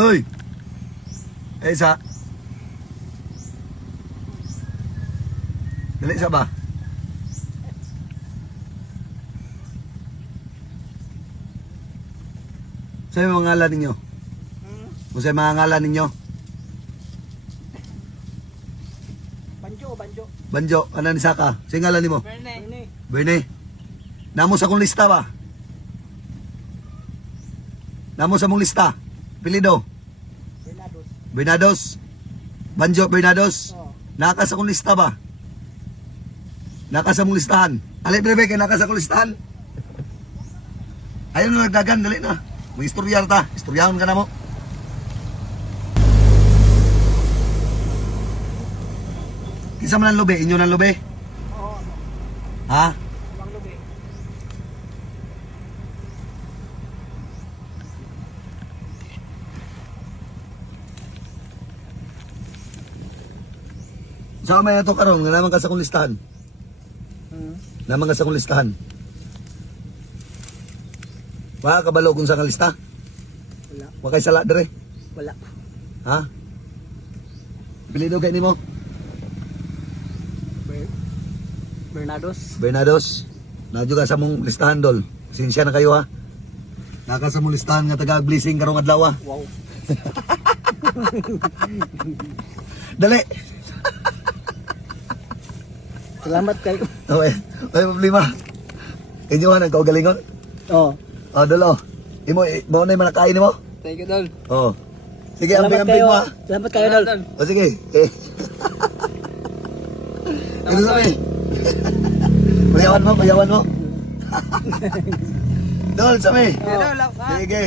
Uy! Isa. Dali isa ba? Sa'yo yung mga ngalan ninyo? Kung sa'yo mga ngalan ninyo? Banjo. Banjo, ano ni Saka? Sa'yo ngalan mo? Berne. Berne. Namo sa kong lista ba? Namo sa mong lista? Pilido? Bernados. Bernados? Banjo Bernados? Oh. Naka sa kong lista ba? Naka sa mong listahan? Alay breve kay naka sa kong listahan? Ayun na nagdagan, dali na. Mag-istoryar ta. Istoryahon ka na mo. Kisa man ang lube? Inyo ng lube? Oo. Ha? Ibang lubi. Saan may ito karon? Nga naman ka sa kong listahan. Naman ka sa kong listahan. Wala ka balo kung sa kong lista? Wala. Wala kay sala dire? Wala. Ha? Pilido kay nimo? Bernados. Bernados. Nadyo ka sa mong listahan dol. Sinsya na kayo ha. Naka sa mong listahan nga taga-blessing karong adlaw. Wow. Dali. Salamat kayo. Okay. May problema. Inyo ha nang kaugalingon. Oo. Oh, dolo. Imo mo na yung manakain mo? Thank you, Dol. Oh. Sige, Salamat ambing-ambing kayo. mo ha. Salamat kayo, Dol. O sige. Eh. Ito sabi. Kuyawan mo. Dol, sabi. Dol, Sige.